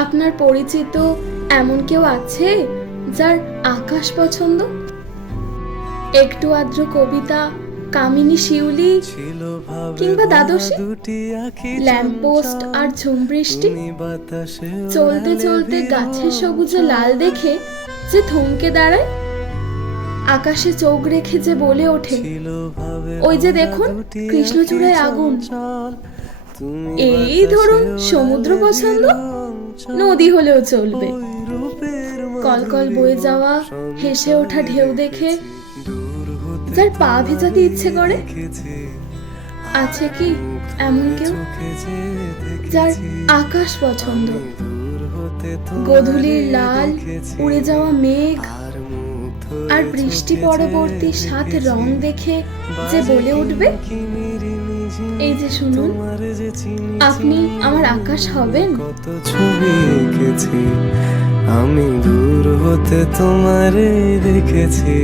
আপনার পরিচিত এমন কেউ আছে যার আকাশ পছন্দ? একটু আদ্র কবিতা কামিনী শিউলি কিংবা দ্বাদশী? ল্যাম্পপোস্ট আর ঝুম বৃষ্টি? চলতে চলতে গাছের সবুজে লাল দেখে যে থমকে দাঁড়ায় আকাশে চোখ রেখে যে বলে ওঠে। ওই যে দেখুন কৃষ্ণচূড়ায় আগুন। এই ধরুন সমুদ্র পছন্দ? নদী হলেও চলবে। কলকল বয়ে যাওয়া হেসে ওঠা ঢেউ দেখে যার পা ভেজাতে ইচ্ছে করে আছে কি এমন কেউ? যার আকাশ পছন্দ। গধূলির লাল উড়ে যাওয়া মেঘ আর বৃষ্টি পরবর্তী সাত রং দেখে যে বলে উঠবে এই যে শুনুন, আপনি আমার আকাশ হবেন? কত ছবি এঁকেছি, আমি দূর হতে তোমারে দেখেছি।